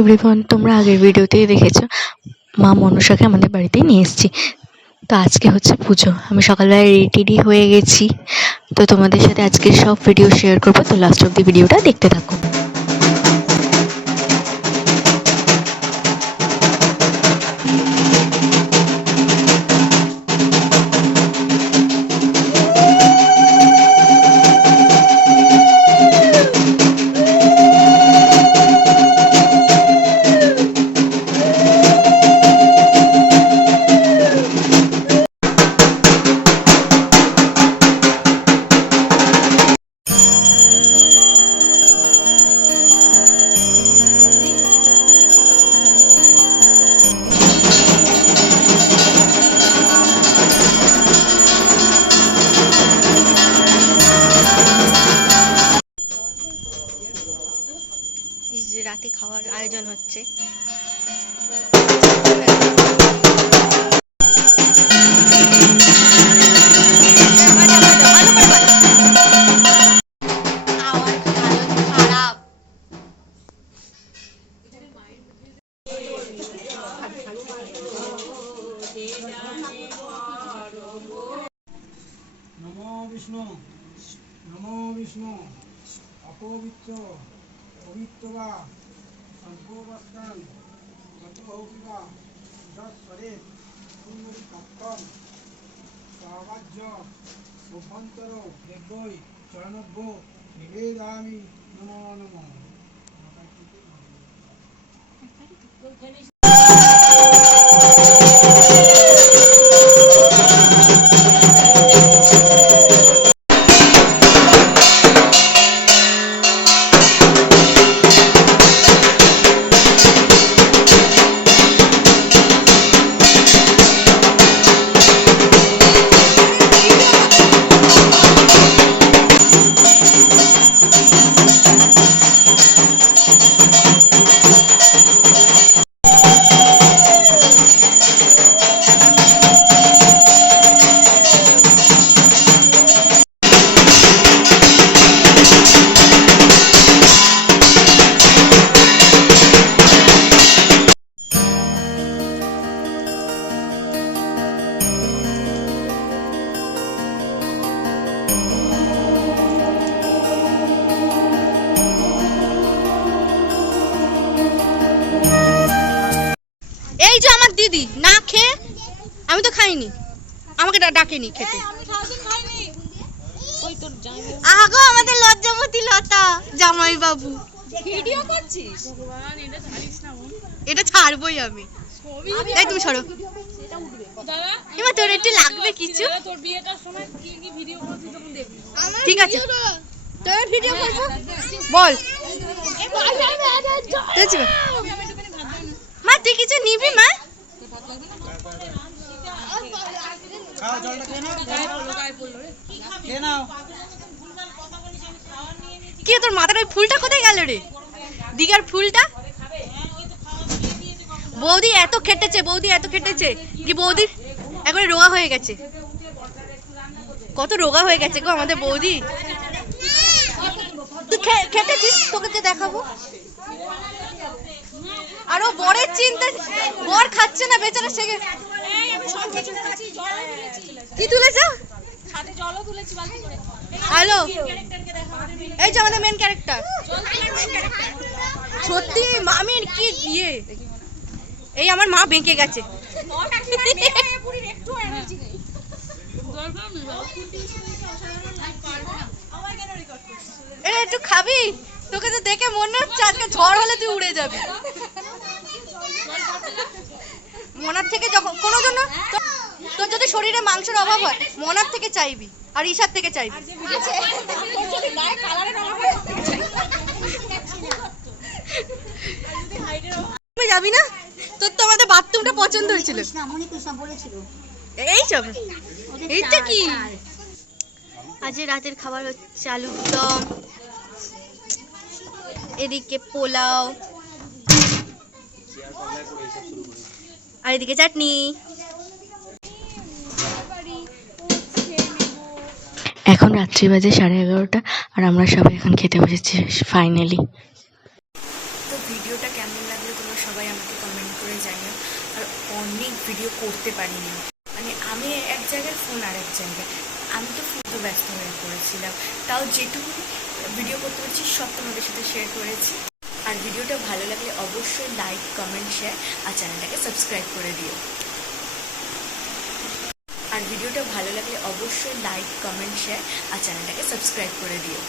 Everyone, তোমরা আগের ভিডিওতেই দেখেছো মা মনসাকে আমাদের বাড়িতেই নিয়ে এসেছি। তো আজকে হচ্ছে পুজো। আমি সকালবেলায় রেডি হয়ে গেছি, তো তোমাদের সাথে আজকে সব ভিডিও শেয়ার করবো। তো লাস্ট অব্দি ভিডিওটা দেখতে থাকো। রাতে খাওয়ার আয়োজন হচ্ছে। নমো বিষ্ণু নমো বিষ্ণু অপবিত্র পবিত্র বা সর্ববস্থান যত হৌকিবা যৎস্বরে সুন্দরী তত্ত্বম সবাজ্য অভ্যন্তর দেব্যই চরণভ্য নিবেদামি নমো নমঃ। এই যে আমার দিদি না খেয়ে, আমি তো খাইনি, আমাকে ডাকেনি খেতে। আগো আমাদের লজ্জাবতী লতা জামাই বাবু ভিডিও করছিস? এটা ছাড়বই আমি। এই তুমি সরো এমা, তোর একটু লাগবে কিছু। ঠিক আছে, তোর ভিডিও করবো, বল। মা তুই কিছু নিবি? মা কি তোর মাথার ওই ফুলটা কোথায় গেল রে? দিঘার ফুলটা। বৌদি এত খেটেছে, বৌদি এত খেটেছে কি বৌদি একবারে রোগা হয়ে গেছে। কত রোগা হয়ে গেছে গো আমাদের বৌদি। তুই খেটেছিস, তোকে যে দেখাবো। আরো বরের চিন্তা, বর খাচ্ছে না বেচারা। সে কি তুলেছো? হ্যালো, এই যে আমাদের মেন ক্যারেক্টার। সত্যি মামির কি ইয়ে, এই আমার মা বেঁকে গেছে। একটু খাবি? তোকে তো দেখে মনে হচ্ছে আজকে ঝড় হলে তুই উড়ে যাবি। মনার থেকে যখন কোনো জন্য তোর যদি শরীরে মাংসের অভাব হয়, মনার থেকে চাইবি আর ঈশার থেকে চাইবি। তুমি যাবি না? তোর তো আমাদের বাথরুমটা পছন্দ হয়েছিল। এই সব এইটা কি? আজ রাতের খাবার হচ্ছে আলুর দম, এদিকে পোলাও, আর এদিকে চাটনি। এখন রাত্রি বাজে 11:30 আর আমরা সবাই এখন খেতে বসেছি ফাইনালি। তো ভিডিওটা কেমন লাগলো সবাই আমাকে কমেন্ট করে জানিও। আর অনেক ভিডিও করতে পারিনি, মানে আমি এক জায়গায়, ফোন আর এক জায়গায়, আমি তো ফুল ব্যস্ত হয়ে পড়েছিলাম। তাও যেটুকু ভিডিও করতে পেরেছি সব তোমাদের সাথে শেয়ার করেছি। আর ভিডিওটা ভালো লাগলে অবশ্যই লাইক, কমেন্ট, শেয়ার আর চ্যানেলটাকে সাবস্ক্রাইব করে দিও। আর ভিডিওটা ভালো লাগলে অবশ্যই লাইক, কমেন্ট, শেয়ার আর চ্যানেলটাকে সাবস্ক্রাইব করে দিও।